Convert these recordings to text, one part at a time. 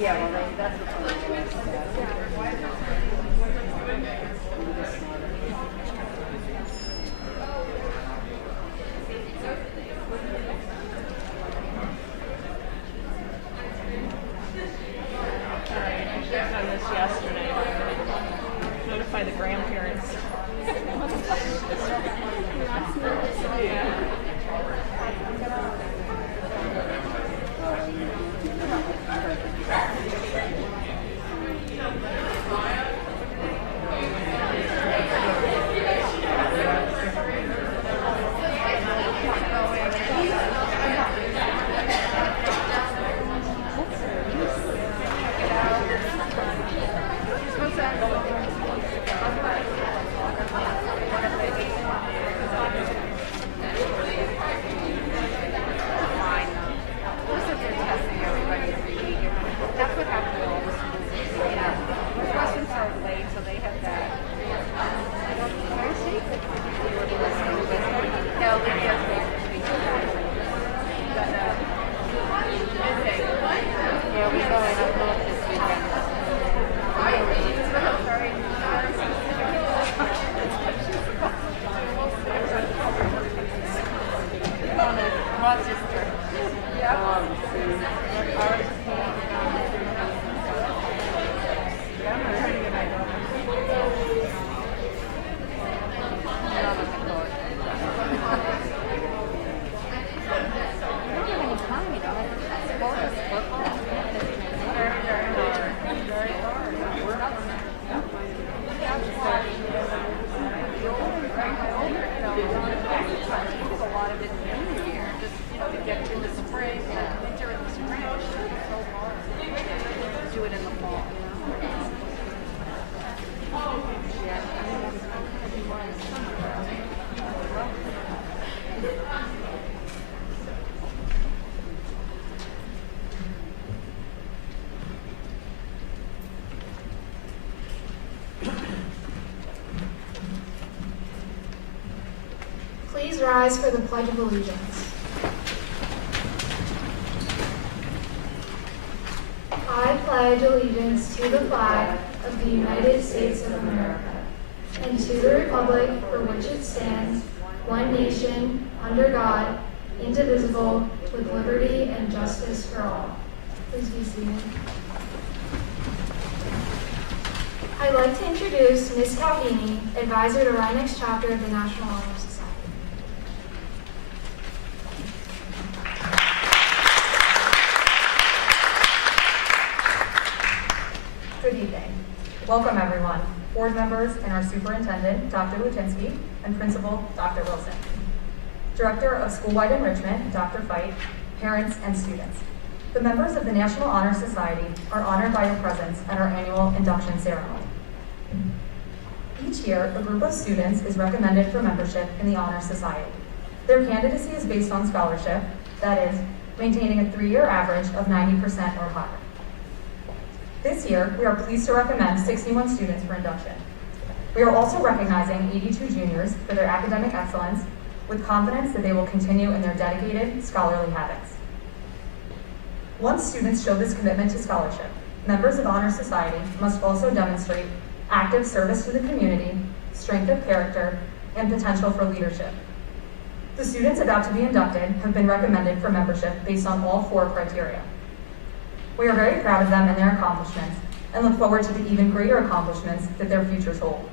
Yeah, well, that's what yesterday. Notify the grandparents. Yeah. Please rise for the Pledge of Allegiance. I pledge allegiance to the flag of the United States of America and to the republic for which it stands, one nation, under God, indivisible, with liberty and justice for all. Please be seated. I'd like to introduce Ms. Calvini, advisor to Rhinex Chapter of the National Honor Society. Good evening. Welcome everyone, board members and our superintendent, Dr. Lutinsky, and principal, Dr. Wilson. Director of School-Wide Enrichment, Dr. Feit, parents and students. The members of the National Honor Society are honored by your presence at our annual induction ceremony. Each year, a group of students is recommended for membership in the Honor Society. Their candidacy is based on scholarship, that is, maintaining a 3-year average of 90% or higher. This year, we are pleased to recommend 61 students for induction. We are also recognizing 82 juniors for their academic excellence, with confidence that they will continue in their dedicated, scholarly habits. Once students show this commitment to scholarship, members of Honor Society must also demonstrate active service to the community, strength of character, and potential for leadership. The students about to be inducted have been recommended for membership based on all 4 criteria. We are very proud of them and their accomplishments, and look forward to the even greater accomplishments that their futures hold.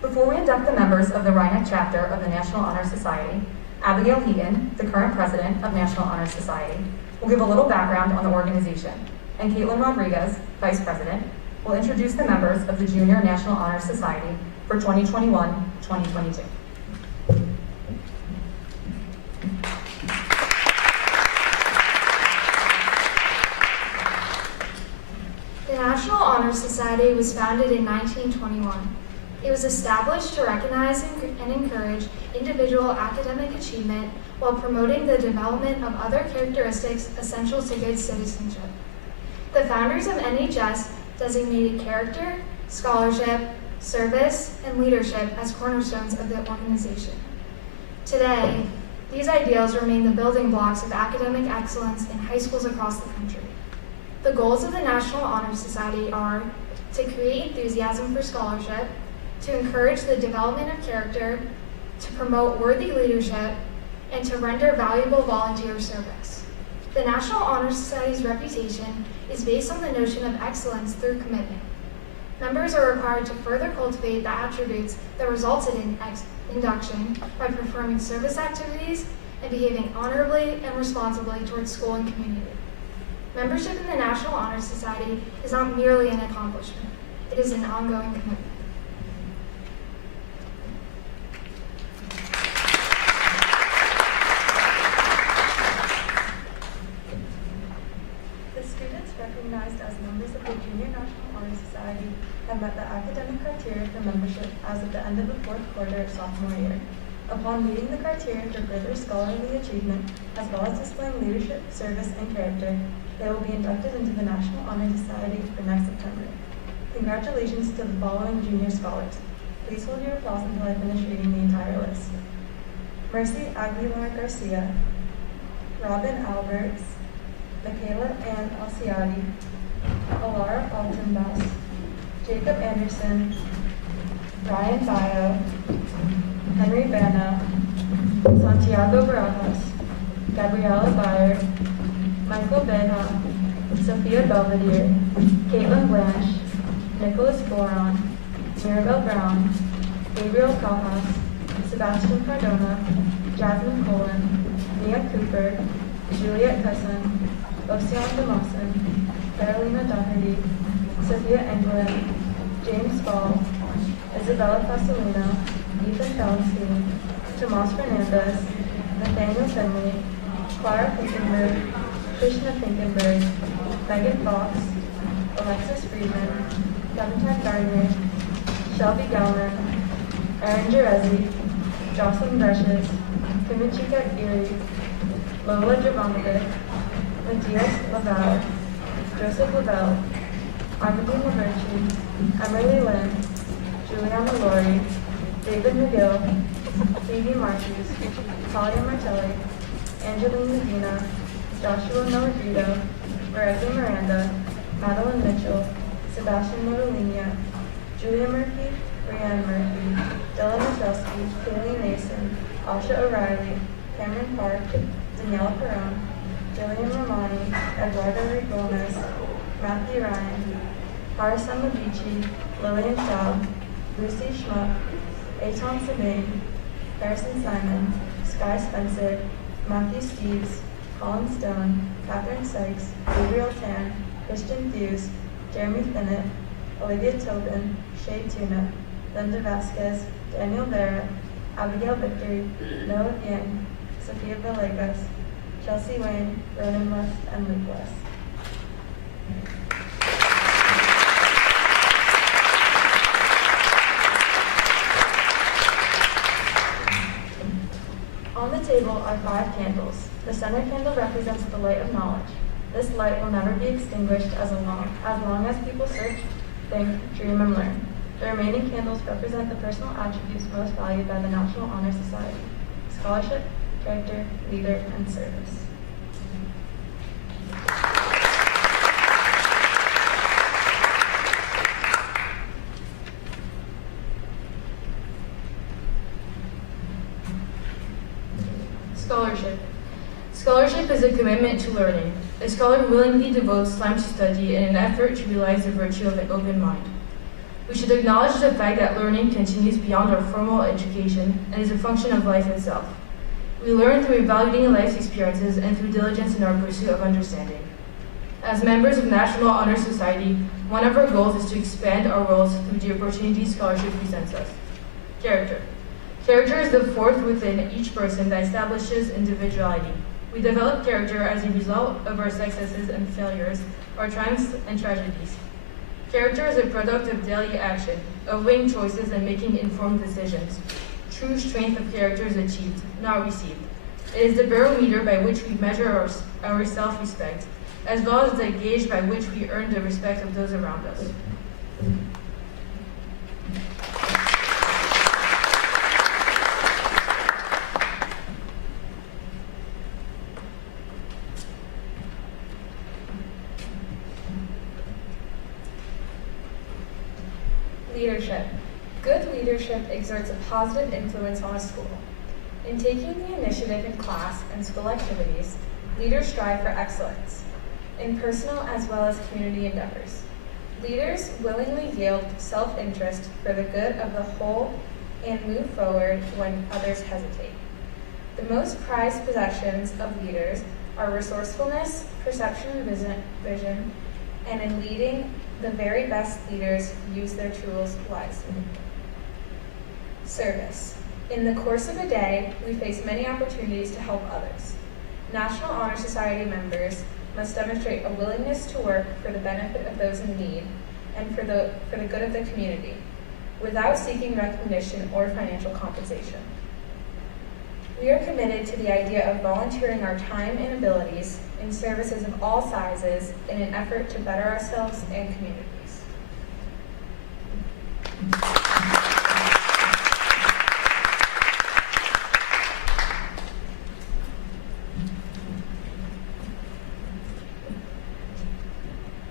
Before we induct the members of the Rhinex Chapter of the National Honor Society, Abigail Heaton, the current president of National Honor Society, will give a little background on the organization, and Caitlin Rodriguez, vice president, will introduce the members of the Junior National Honor Society for 2021-2022. The National Honor Society was founded in 1921. It was established to recognize and encourage individual academic achievement while promoting the development of other characteristics essential to good citizenship. The founders of NHS designated character, scholarship, service, and leadership as cornerstones of the organization. Today, these ideals remain the building blocks of academic excellence in high schools across the country. The goals of the National Honor Society are to create enthusiasm for scholarship, to encourage the development of character, to promote worthy leadership, and to render valuable volunteer service. The National Honor Society's reputation is based on the notion of excellence through commitment. Members are required to further cultivate the attributes that resulted in induction by performing service activities and behaving honorably and responsibly towards school and community. Membership in the National Honor Society is not merely an accomplishment, it is an ongoing commitment. The students recognized as members of the Junior National Honor Society have met the academic criteria for membership as of the end of the fourth quarter of sophomore year. Upon meeting the criteria for further scholarly achievement, as well as displaying leadership, service, and character, they will be inducted into the National Honor Society for next September. Congratulations to the following junior scholars. Please hold your applause until I finish reading the entire list. Mercy Aguilar Garcia, Robin Alberts, Michaela Ann Alciati, Alara Altenbass, Jacob Anderson, Ryan Bio, Henry Bana, Santiago Barajas, Gabriela Bayer, Michael Beja, Sophia Belvedere, Caitlin Blanche, Nicholas Boron, Mirabel Brown, Gabriel Calhas, Sebastian Cardona, Jasmine Colin, Mia Cooper, Juliet Cusson, Ocean DeMosson, Carolina Doherty, Sophia Englund, James Ball, Isabella Fasolino, Ethan Fellenstein, Tomas Fernandez, Nathaniel Finley, Clara Finkenberg, Krishna Finkenberg, Megan Fox, Alexis Friedman, Devontae Gardner, Shelby Gellman, Aaron Jerezi, Jocelyn Bresches, Kimichika Erie, Lola Jovanovic, Matthias Laval, Joseph Lavelle, Armadine Laverty, Emily Lynn, Juliana Laurie, David McGill, Phoebe Marches, Talia Martelli, Angeline Medina, Joshua Melogrito, Reggie Miranda, Madeline Mitchell, Sebastian Morolinia, Julia Murphy, Brianne Murphy, Dylan Matrelsky, Kaylee Mason, Asha O'Reilly, Cameron Park, Daniela Perron, Jillian Romani, Eduardo Gomez, Matthew Ryan, Harrison Lavici, Lillian Schaub, Lucy Schmuck, Eitan Sabine, Harrison Simon, Sky Spencer, Matthew Steves, Colin Stone, Catherine Sykes, Gabriel Tan, Christian Hughes, Jeremy Thinnett, Olivia Tobin, Shay Tuna, Linda Vasquez, Daniel Vera, Abigail Victory, Noah Yang, Sophia Villegas, Chelsea Wayne, Ronan West, and Luke West. On the table are 5 candles. The center candle represents the light of knowledge. This light will never be extinguished as long as people search, think, dream, and learn. The remaining candles represent the personal attributes most valued by the National Honor Society: scholarship, character, leader, and service. Scholarship. Scholarship is a commitment to learning. A scholar willingly devotes time to study in an effort to realize the virtue of an open mind. We should acknowledge the fact that learning continues beyond our formal education and is a function of life itself. We learn through evaluating life's experiences and through diligence in our pursuit of understanding. As members of National Honor Society, one of our goals is to expand our worlds through the opportunities scholarship presents us. Character. Character is the force within each person that establishes individuality. We develop character as a result of our successes and failures, our triumphs and tragedies. Character is a product of daily action, of weighing choices and making informed decisions. True strength of character is achieved, not received. It is the barometer by which we measure our self-respect, as well as the gauge by which we earn the respect of those around us. Leadership. Good leadership exerts a positive influence on a school. In taking the initiative in class and school activities, leaders strive for excellence, in personal as well as community endeavors. Leaders willingly yield self-interest for the good of the whole and move forward when others hesitate. The most prized possessions of leaders are resourcefulness, perception and vision, and in leading, the very best leaders use their tools wisely. Service. In the course of a day, we face many opportunities to help others. National Honor Society members must demonstrate a willingness to work for the benefit of those in need and for the good of the community, without seeking recognition or financial compensation. We are committed to the idea of volunteering our time and abilities in services of all sizes in an effort to better ourselves and communities.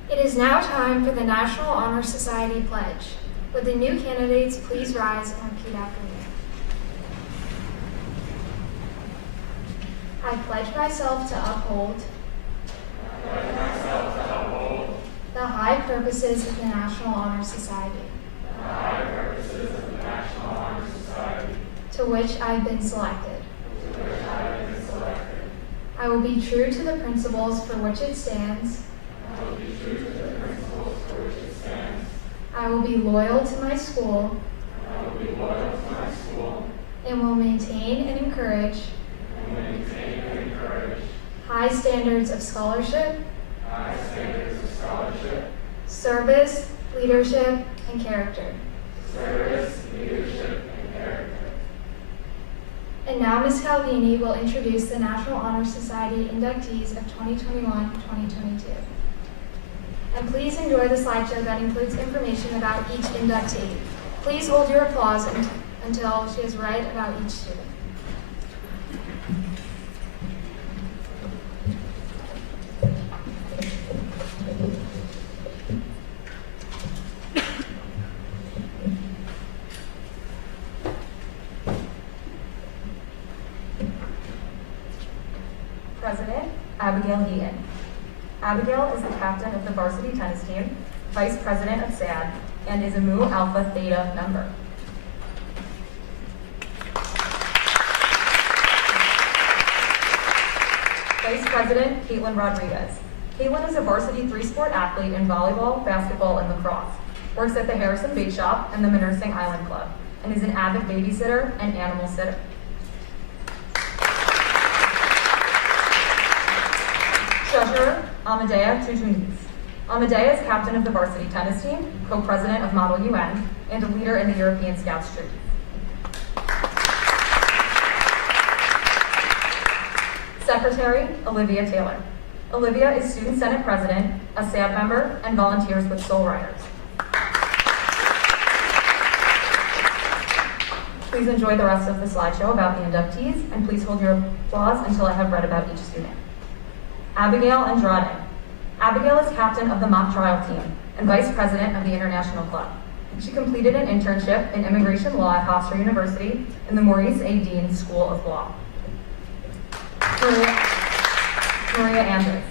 It is now time for the National Honor Society Pledge. Would the new candidates please rise and repeat after me? I pledge myself to uphold the high purposes of the National Honor Society, to which I have been selected. I will be true to the principles for which it stands. I will be loyal to my school. And will maintain and encourage high standards of scholarship, service, leadership, and character. And now Ms. Calvini will introduce the National Honor Society inductees of 2021-2022. And please enjoy the slideshow that includes information about each inductee. Please hold your applause until she is read about each student. President, Abigail Andrade. Abigail is the captain of the varsity tennis team, vice president of SAD, and is a Mu Alpha Theta member. Vice President, Caitlin Rodriguez. Caitlin is a varsity three-sport athlete in volleyball, basketball, and lacrosse, works at the Harrison Bait Shop and the Nursing Island Club, and is an avid babysitter and animal sitter. Treasurer, Amadea Tutunis. Amadea is captain of the varsity tennis team, co-president of Model UN, and a leader in the European Scouts troop. Secretary, Olivia Taylor. Olivia is Student Senate President, a SAD member, and volunteers with Soul Riders. Please enjoy the rest of the slideshow about the inductees, and please hold your applause until I have read about each student. Abigail Andrade. Abigail is captain of the mock trial team and vice president of the International Club. She completed an internship in immigration law at Hofstra University in the Maurice A. Dean School of Law. Maria Andrews.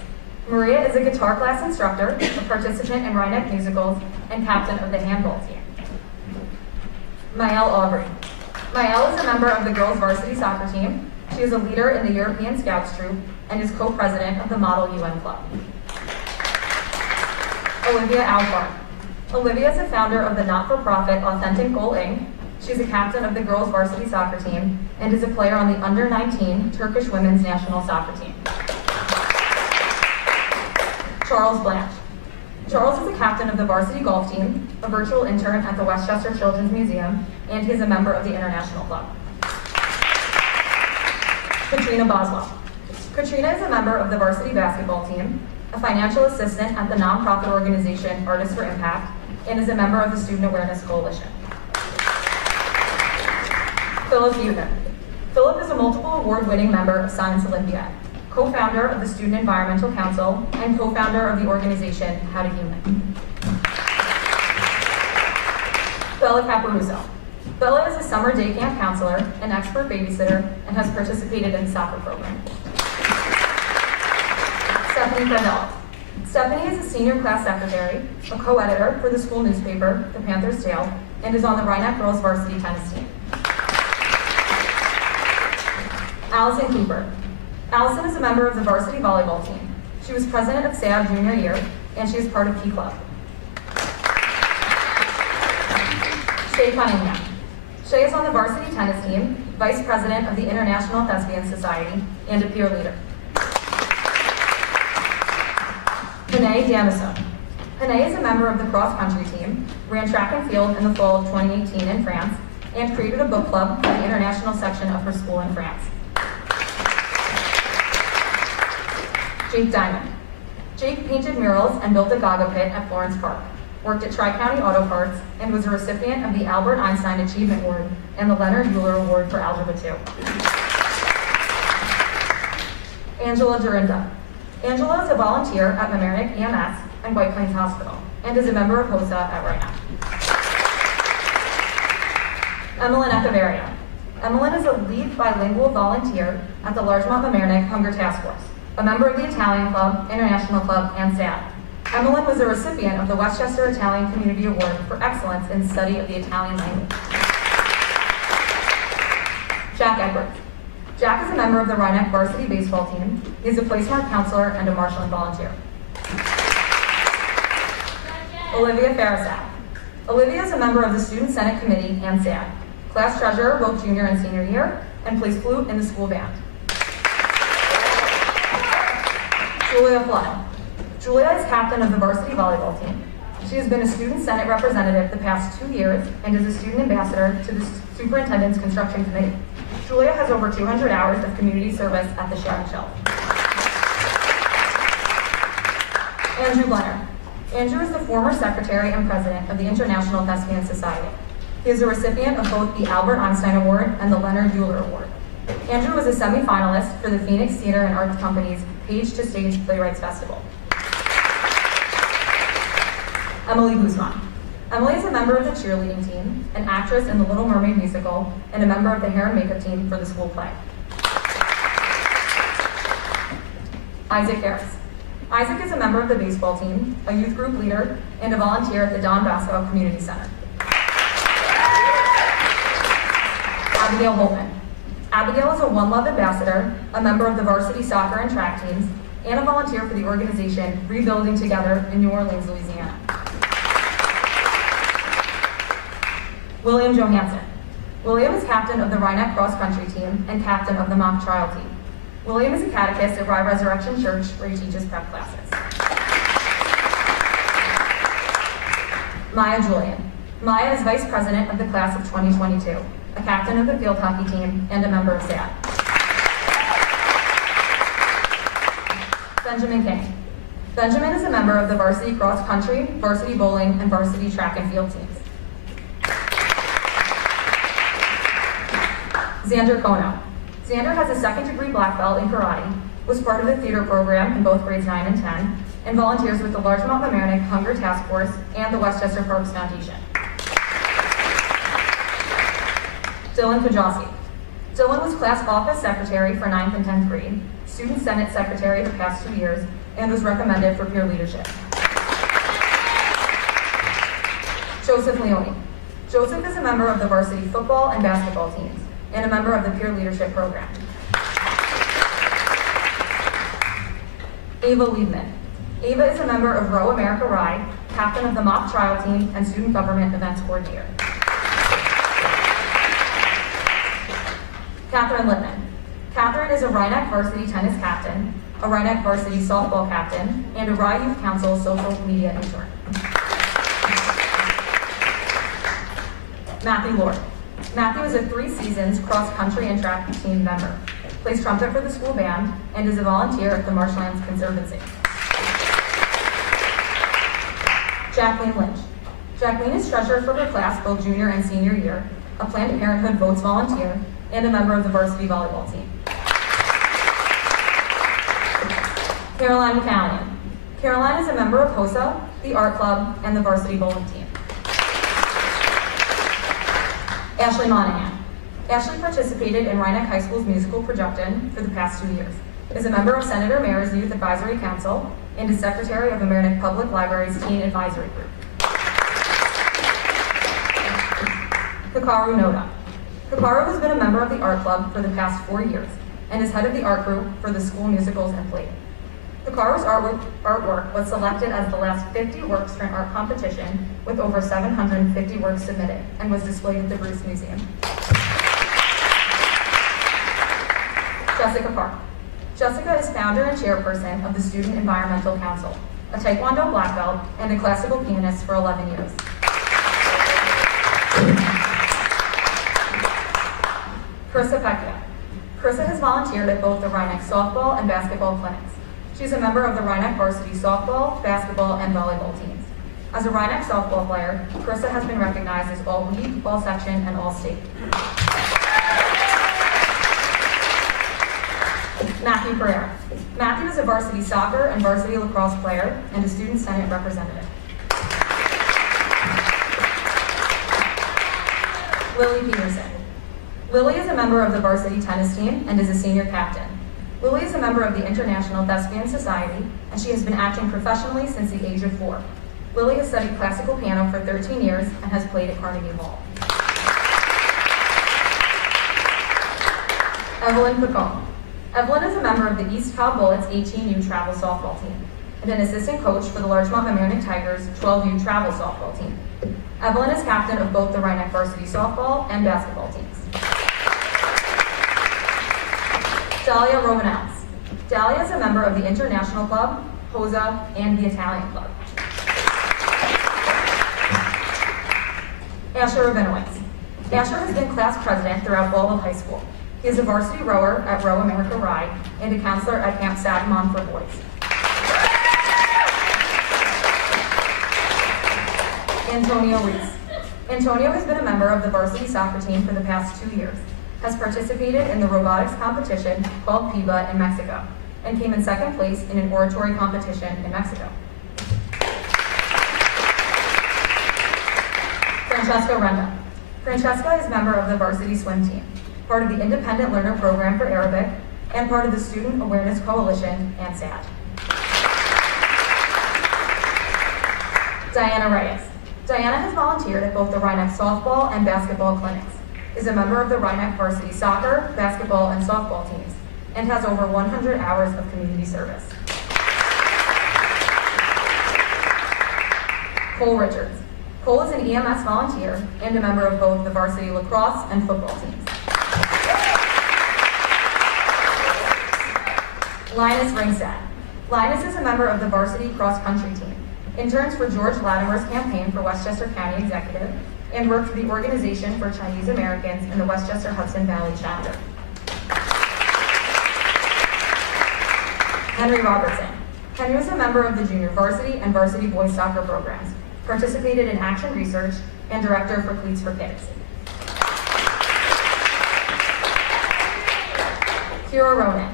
Maria is a guitar class instructor, a participant in Rhinebeck musicals, and captain of the handball team. Maëlle Aubrey. Maëlle is a member of the girls' varsity soccer team. She is a leader in the European Scouts troop and is co-president of the Model UN Club. Olivia Albarn. Olivia is a founder of the not-for-profit Authentic Goal Inc. She's a captain of the girls' varsity soccer team and is a player on the under-19 Turkish women's national soccer team. Charles Blanche. Charles is a captain of the varsity golf team, a virtual intern at the Westchester Children's Museum, and he's a member of the International Club. Katrina Boswell. Katrina is a member of the varsity basketball team, a financial assistant at the nonprofit organization Artists for Impact, and is a member of the Student Awareness Coalition. Philip Buchanan. Philip is a multiple award-winning member of Science Olympiad, co-founder of the Student Environmental Council, and co-founder of the organization How to Human. Bella Caparuso. Bella is a summer day camp counselor, an expert babysitter, and has participated in the soccer program. Stephanie Fennell. Stephanie is a senior class secretary, a co-editor for the school newspaper, The Panther's Tale, and is on the Rhinebeck Girls varsity tennis team. Allison Cooper. Allison is a member of the varsity volleyball team. She was president of SAD junior year, and she is part of Key Club. Shay Cunningham. Shay is on the varsity tennis team, vice president of the International Thespian Society, and a peer leader. Hanae Damison. Hanae is a member of the cross-country team, ran track and field in the fall of 2018 in France, and created a book club for the international section of her school in France. Jake Diamond. Jake painted murals and built a Gaga pit at Florence Park, worked at Tri-County Auto Parts, and was a recipient of the Albert Einstein Achievement Award and the Leonard Euler Award for Algebra 2. Angela Dorinda. Angela is a volunteer at Mamaroneck EMS and White Plains Hospital, and is a member of HOSA at Rhinebeck. Emeline Ethevarium. Emeline is a lead bilingual volunteer at the Largemont Mamaroneck Hunger Task Force, a member of the Italian Club, International Club, and SAD. Emeline was a recipient of the Westchester Italian Community Award for excellence in study of the Italian language. Jack Edwards. Jack is a member of the Rhinebeck varsity baseball team. He is a placemark counselor and a marshalling volunteer. Olivia Farrisat. Olivia is a member of the Student Senate Committee and SAD, class treasurer both junior and senior year, and plays flute in the school band. Julia Flood. Julia is captain of the varsity volleyball team. She has been a student senate representative the past 2 years and is a student ambassador to the superintendent's construction committee. Julia has over 200 hours of community service at the Sharon Shelf. Andrew Blenner. Andrew is the former secretary and president of the International Thespian Society. He is a recipient of both the Albert Einstein Award and the Leonard Euler Award. Andrew was a semi-finalist for the Phoenix Theater and Arts Company's Page to Stage Playwrights Festival. Emily Guzman. Emily is a member of the cheerleading team, an actress in the Little Mermaid musical, and a member of the hair and makeup team for the school play. Isaac Harris. Isaac is a member of the baseball team, a youth group leader, and a volunteer at the Don Bosco Community Center. Abigail Holtman. Abigail is a One Love ambassador, a member of the varsity soccer and track teams, and a volunteer for the organization Rebuilding Together in New Orleans, Louisiana. William Johansen. William is captain of the Rhinebeck cross country team and captain of the mock trial team. William is a catechist at Rye Resurrection Church where he teaches prep classes. Maya Julian. Maya is vice president of the class of 2022, a captain of the field hockey team, and a member of SAD. Benjamin King. Benjamin is a member of the varsity cross country, varsity bowling, and varsity track and field teams. Xander Kono. Xander has a second-degree black belt in karate, was part of the theater program in both grades 9 and 10, and volunteers with the Largemont Mamaroneck Hunger Task Force and the Westchester Parks Foundation. Dylan Pajasi. Dylan was class office secretary for 9th and 10th grade, student senate secretary the past 2 years, and was recommended for peer leadership. Joseph Leone. Joseph is a member of the varsity football and basketball teams, and a member of the peer leadership program. Ava Liebman. Ava is a member of Row America Rye, captain of the mock trial team, and student government events coordinator. Catherine Littman. Catherine is a Rhinebeck varsity tennis captain, a Rhinebeck varsity softball captain, and a Rye Youth Council social media intern. Matthew Lord. Matthew is a 3 seasons cross-country and track team member, plays trumpet for the school band, and is a volunteer at the Marshlands Conservancy. Jacqueline Lynch. Jacqueline is treasurer for her class both junior and senior year, a Planned Parenthood Votes volunteer, and a member of the varsity volleyball team. Caroline McCallion. Caroline is a member of HOSA, the art club, and the varsity bowling team. Ashley Monahan. Ashley participated in Rhinebeck High School's musical production for the past 2 years, is a member of Senator Mayor's Youth Advisory Council, and is secretary of American Public Library's Teen Advisory Group. Hikaru Noda. Hikaru has been a member of the art club for the past 4 years and is head of the art group for the school musicals and plays. Hikaru's artwork was selected as the last 50 works for an art competition with over 750 works submitted and was displayed at the Bruce Museum. Jessica Park. Jessica is founder and chairperson of the Student Environmental Council, a Taekwondo black belt, and a classical pianist for 11 years. Carissa Pecchia. Carissa has volunteered at both the Rhinebeck softball and basketball clinics. She's a member of the Rhinebeck varsity softball, basketball, and volleyball teams. As a Rhinebeck softball player, Carissa has been recognized as All-League, All-Section, and All-State. Matthew Pereira. Matthew is a varsity soccer and varsity lacrosse player and a student senate representative. Lily Peterson. Lily is a member of the varsity tennis team and is a senior captain. Lily is a member of the International Thespian Society, and she has been acting professionally since the age of 4. Lily has studied classical piano for 13 years and has played at Carnegie Hall. Evelyn Picon. Evelyn is a member of the East Cobb Bullets 18U travel softball team and an assistant coach for the Larchmont Mamaroneck Tigers 12U travel softball team. Evelyn is captain of both the Rhinebeck varsity softball and basketball teams. Dalia Romanels. Dalia is a member of the International Club, HOSA, and the Italian Club. Asher Rabinowitz. Asher has been class president throughout all of high school. He is a varsity rower at Row America Ride and a counselor at Camp Sagamon for boys. Antonio Ruiz. Antonio has been a member of the varsity soccer team for the past 2 years, has participated in the robotics competition called PIBA in Mexico, and came in second place in an oratory competition in Mexico. Francesca Renda. Francesca is member of the varsity swim team, part of the Independent Learner Program for Arabic, and part of the Student Awareness Coalition and SAD. Diana Reyes. Diana has volunteered at both the Rhinebeck softball and basketball clinics, is a member of the Rhinebeck varsity soccer, basketball, and softball teams, and has over 100 hours of community service. Cole Richards. Cole is an EMS volunteer and a member of both the varsity lacrosse and football teams. Linus Ringstad. Linus is a member of the varsity cross-country team, interns for George Latimer's campaign for Westchester County Executive, and worked for the Organization for Chinese Americans in the Westchester Hudson Valley chapter. Henry Robertson. Henry was a member of the junior varsity and varsity boys soccer programs, participated in action research, and director for Cleats for Kids. Kira Ronan.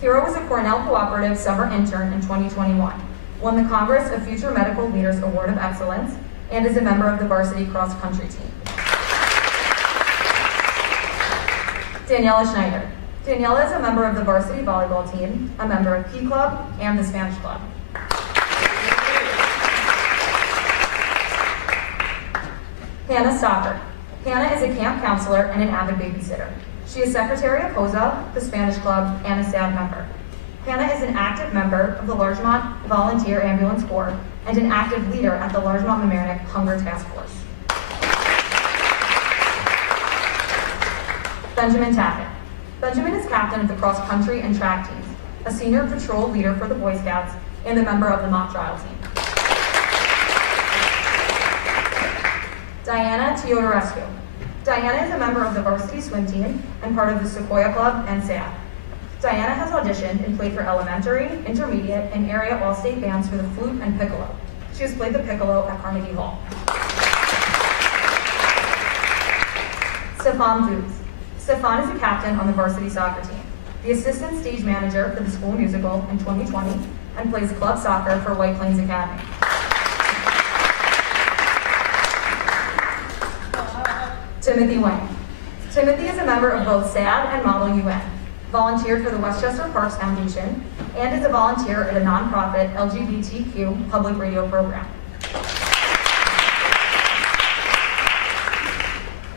Kira was a Cornell Cooperative summer intern in 2021, won the Congress of Future Medical Leaders Award of Excellence, and is a member of the varsity cross-country team. Daniela Schneider. Daniela is a member of the varsity volleyball team, a member of P Club, and the Spanish Club. Hannah Stocker. Hannah is a camp counselor and an avid babysitter. She is secretary of HOSA, the Spanish Club, and a SAD member. Hannah is an active member of the Larchmont Volunteer Ambulance Corps and an active leader at the Larchmont Mamaroneck Hunger Task Force. Benjamin Tackett. Benjamin is captain of the cross-country and track teams, a senior patrol leader for the Boy Scouts, and a member of the mock trial team. Diana Teodorescu. Diana is a member of the varsity swim team and part of the Sequoia Club and SAD. Diana has auditioned and played for elementary, intermediate, and area all-state bands for the flute and piccolo. She has played the piccolo at Carnegie Hall. Stefan Zuz. Stefan is a captain on the varsity soccer team, the assistant stage manager for the school musical in 2020, and plays club soccer for White Plains Academy. Timothy Wang. Timothy is a member of both SAD and Model UN, volunteered for the Westchester Parks Foundation, and is a volunteer at a nonprofit LGBTQ public radio program.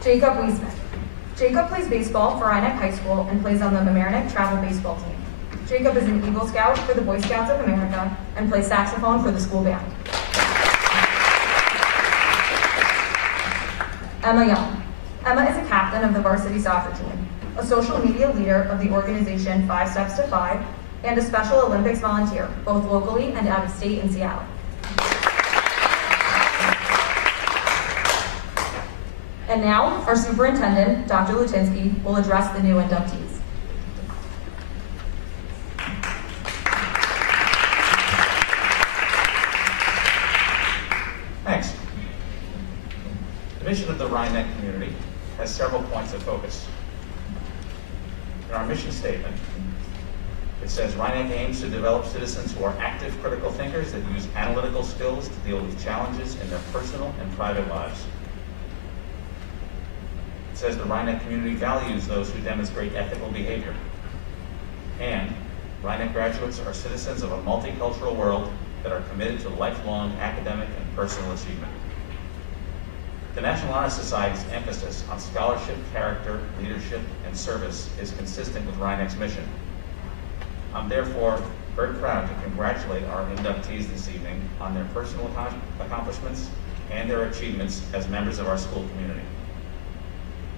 Jacob Guzman. Jacob plays baseball for Rhinebeck High School and plays on the Mamaroneck travel baseball team. Jacob is an Eagle Scout for the Boy Scouts of America and plays saxophone for the school band. Emma Young. Emma is a captain of the varsity soccer team, a social media leader of the organization 5 Steps to 5, and a Special Olympics volunteer, both locally and out of state in Seattle. And now, our superintendent, Dr. Lutinsky, will address the new inductees. Thanks. The mission of the Rhinebeck community has several points of focus. In our mission statement, it says Rhinebeck aims to develop citizens who are active critical thinkers that use analytical skills to deal with challenges in their personal and private lives. It says the Rhinebeck community values those who demonstrate ethical behavior. And Rhinebeck graduates are citizens of a multicultural world that are committed to lifelong academic and personal achievement. The National Honor Society's emphasis on scholarship, character, leadership, and service is consistent with Rhinebeck's mission. I'm therefore very proud to congratulate our inductees this evening on their personal accomplishments and their achievements as members of our school community.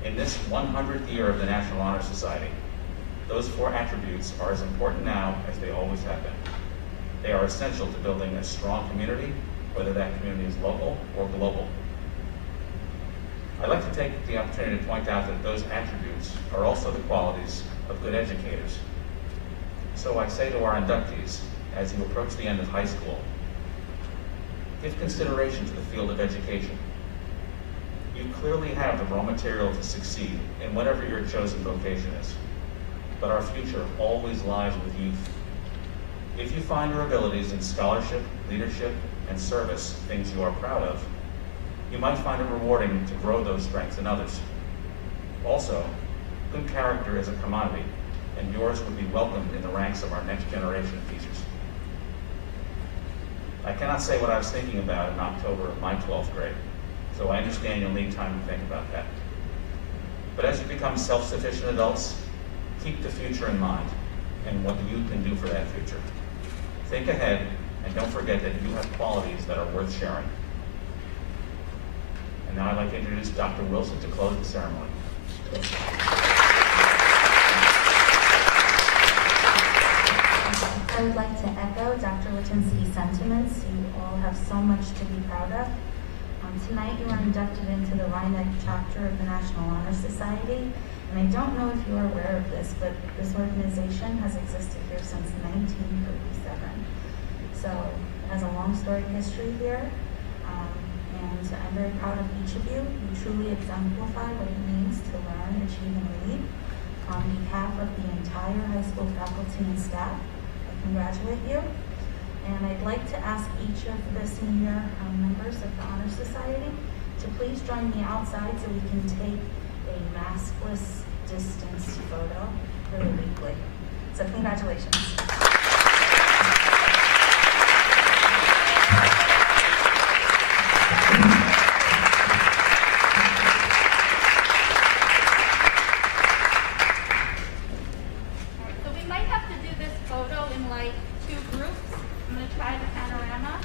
In this 100th year of the National Honor Society, those 4 attributes are as important now as they always have been. They are essential to building a strong community, whether that community is local or global. I'd like to take the opportunity to point out that those attributes are also the qualities of good educators. So I say to our inductees, as you approach the end of high school, give consideration to the field of education. You clearly have the raw material to succeed in whatever your chosen vocation is, but our future always lies with youth. If you find your abilities in scholarship, leadership, and service things you are proud of, you might find it rewarding to grow those strengths in others. Also, good character is a commodity, and yours would be welcomed in the ranks of our next generation of teachers. I cannot say what I was thinking about in October of my 12th grade, so I understand you'll need time to think about that. But as you become self-sufficient adults, keep the future in mind and what you can do for that future. Think ahead, and don't forget that you have qualities that are worth sharing. And now I'd like to introduce Dr. Wilson to close the ceremony. I would like to echo Dr. Lutinsky's sentiments. You all have so much to be proud of. Tonight you are inducted into the Untitled Chapter of the National Honor Society. And I don't know if you are aware of this, but this organization has existed here since 1937. So it has a long storied history here. And I'm very proud of each of you. You truly exemplify what it means to learn, achieve, and lead. On behalf of the entire high school faculty and staff, I congratulate you. And I'd like to ask each of the senior members of the Honor Society to please join me outside so we can take a maskless distance photo really weekly. So congratulations. So we might have to do this photo in like 2 groups. I'm going to try the panorama.